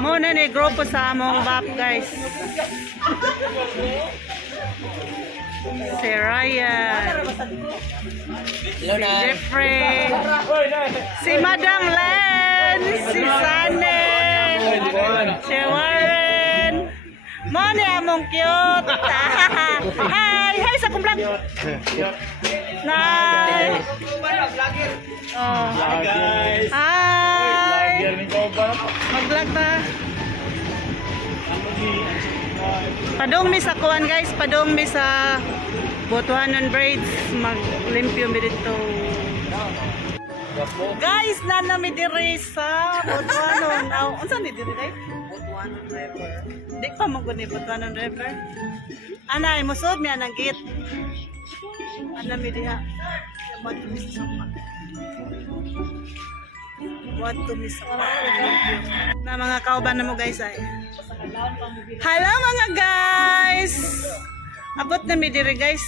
Muna ni grupo sa among bap guys. Si Ryan, si Jeffrey, si Madam Len, si Sanel, si Warren. Muna among cute. Hi sa kumplang. Nay. Oh. Guys. Hi. Mag-vlog ta. Padong mi sa kuan guys, padong mi sa Butuanon Braids, maglimpyo mi dito. Guys, nana mi diri sa Butuanon. Unsa ni diri guys? Butuanon River. Di pa mo guni Butuanon River. Anay musod mi anang gate. Ana mi diha. Want to miss someone. Want to miss someone. Na mga kauban na mo guys ay. Hello mga guys. Abot na mi diri guys.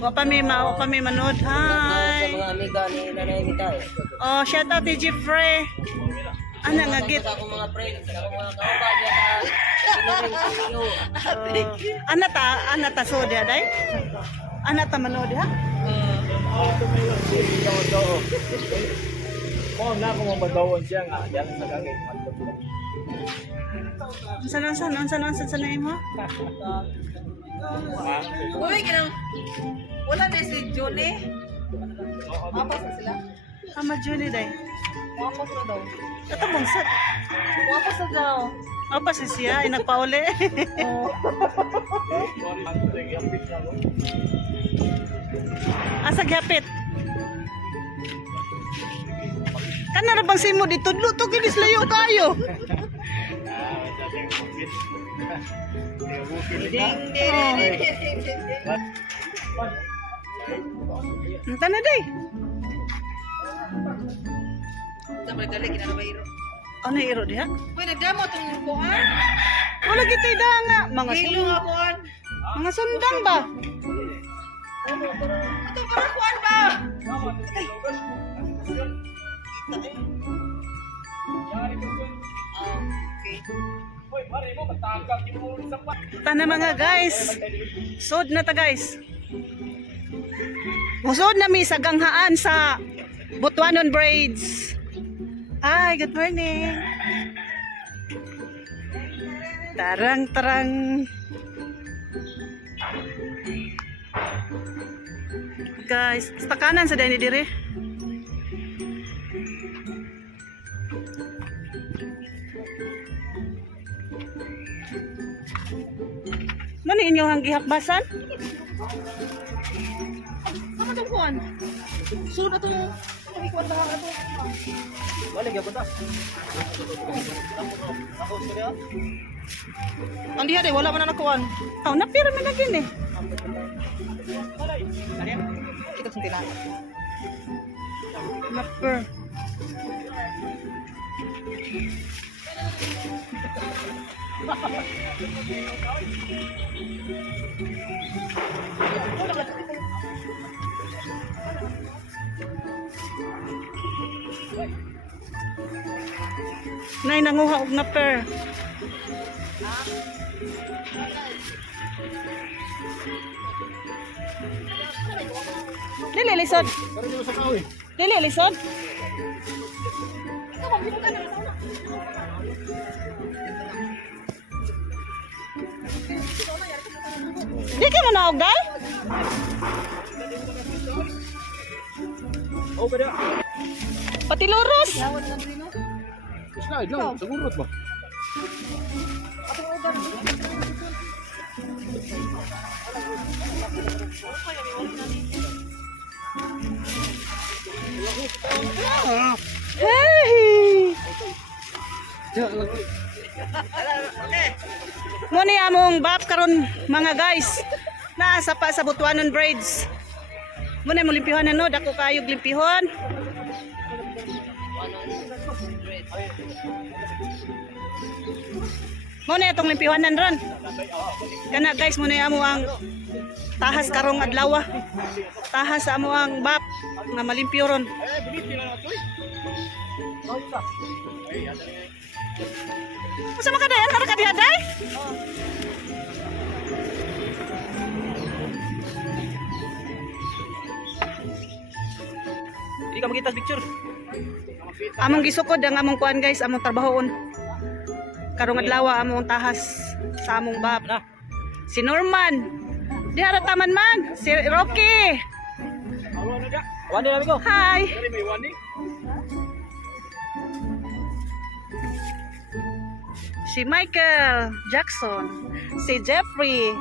Wa pa mi manood. Hi. Mga amiga ni Nanay Mita. Oh, shout out to Jeffrey. Ana nga git. Ako mga friends, ako mga kauban niya. Ana ta so dia dai. Ana ta manood ha. Mo na ko mabadawon siya nga diyan sa gagay. Unsa na imo? Uy, kinang wala na si Johnny. Wapas na sila. Ama Julie dai. Wapas na daw. Ato bungsod. Wapas na daw. Apa si siya ay nagpauli. Asa gyapit? Kana ra bang simo dito to kinis layo kayo. Ding ding. Unta na day. Sampai kali kita ba iro. Ano iro diha? Uy, nagdamo tong kuan. Wala gitay danga mga Hilo nga kuan. mga sundang ba? Ito para kuan ba? Tana mga guys. Sud na ta guys. Musod na mi sa ganghaan sa Butuanon Braids. Hi, good morning. Tarang. Guys, sa kanan sa dani dire. Mano inyong ang gihakbasan? Sama tong kuan. Sulod na tong ikuan ba ka to? Wala gyud ta. Ang diha day wala man na kuan. Oh, napira man lagi ni. Kita sing tila. Napir. Nay nanguha og napir. Dili lisod. Pero di mo sa kawi. Dili lisod. Di ka mo naog dai? Oh, kada. Pati lurus. Slide lang, sigurot ba? Hey! Muni among bap karon mga guys. Nasa pa sa Butuanon Braids. Muna mo limpihon na no, dako kayog limpihon. Muna itong limpiwanan ron. Kana guys, muna amo ang tahas karong adlaw. Tahas sa amo ang bap nga malimpyo ron. Usa man ka dayan, ara ka diha day? Hindi ka makita sa picture. Among gisukod ang among kuan guys, among trabahoon. Karong adlaw among tahas sa among bap. Si Norman. Diha ra taman man. Si Rocky. Wani namin ko. Hi. Dari may wani. Si Michael Jackson. Si Jeffrey.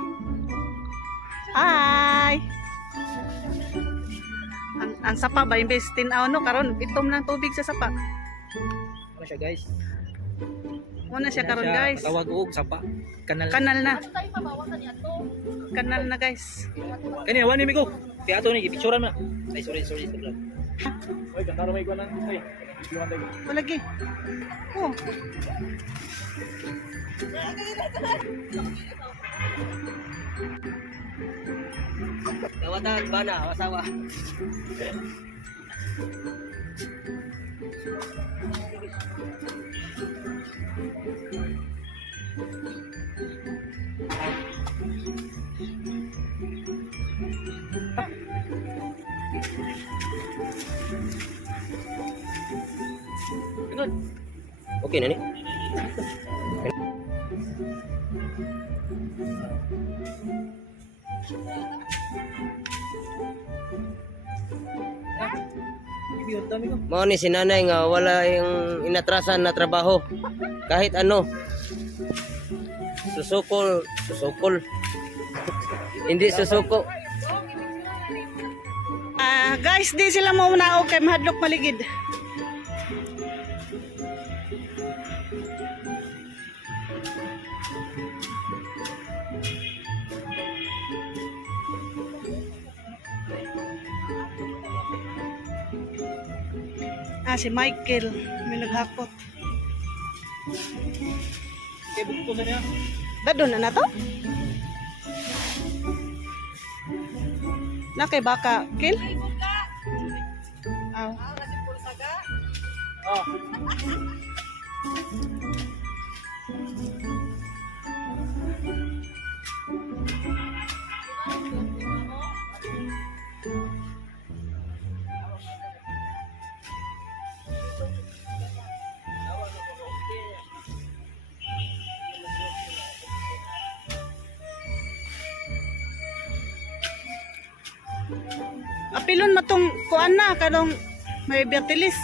Hi. Ang sapa ba imbes tinaw no karon itom ng tubig sa sapa. Ano siya guys? Muna siya karon guys. Tawag og sapa. Kanal. Kanal na. Kanal na guys. Kani wani mi ko. Kaya ato ni gipicturean na. Ay sorry. Oy, ganda may kuan nang. Oy, iwan tayo. Walagi. Oh. Kawatan, bana, wasawa. Okay na ni? Mao ni si nanay nga wala yung inatrasan na trabaho. Kahit ano. Susukol. Hindi susuko. Guys, di sila mo na kay mahadlok maligid. Si Michael may naghakot. Kay buko sa niya. Dadon na to? Na kay baka, Kil? Aw. Oh. Apilon matong kuan na kanong may bertilis.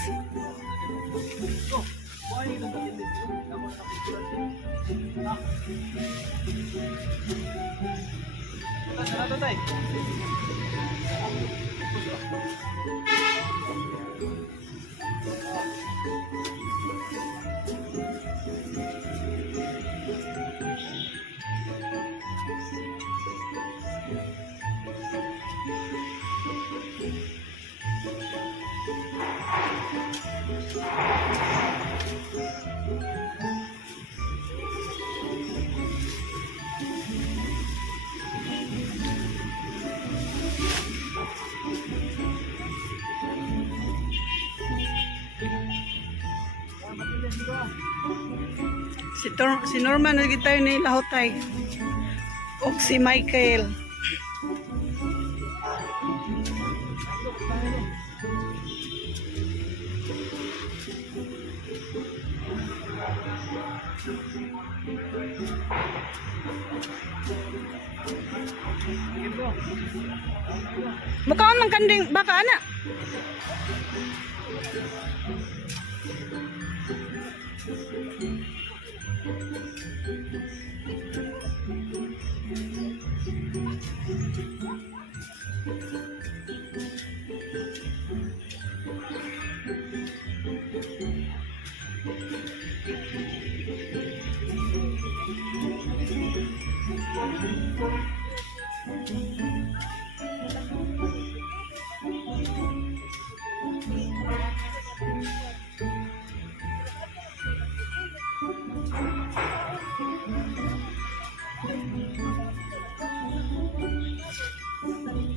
Ano tay? Si Norman lagi tayo ni lahotay. Og si Michael. Mukaon man kanding baka ana.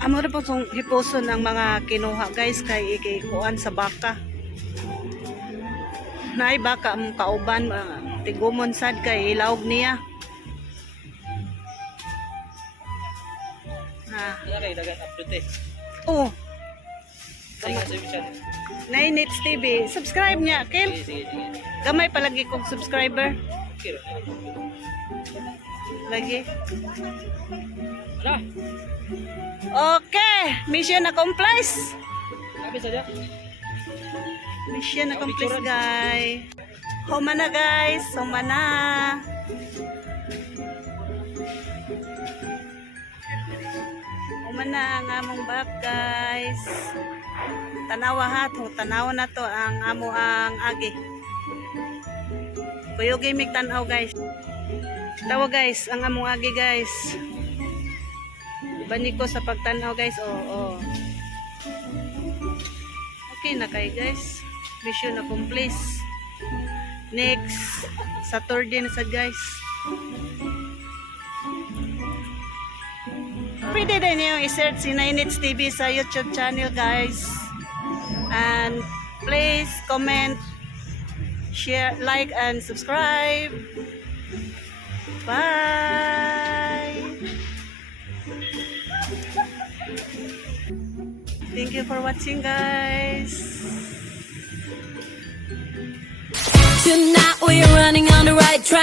Amo na po itong hipuson ang mga kinuha guys kay ikikuan sa baka. Naay baka ang kauban tigumon sad kay ilawog niya. Ah, Wala kayo dagan upload eh. oh, Sige nga sa yung channel. Nainits TV. Subscribe niya, Sige, Kim. sige, sige. Gamay palagi kong subscriber. Okay, Lagi. Ala, Okay, mission accomplished. sabi sa diya. Mission accomplished, guys. Homa na, guys. Homa na. Homa na ang among bak, guys. Tanawa ha. Tanawa na to ang amo ang agi. Kuyo gaming tanaw, guys. Tawa, guys. Ang among agi, guys. Bani ko sa pagtanaw, guys. Oo. Okay na kay guys. Mission accomplished. Next Saturday na sad guys. Pwede din yung i-search si Nainits TV sa YouTube channel guys. And please comment, share, like, and subscribe. Bye! Thank you for watching, guys. Tonight we're running on the right track.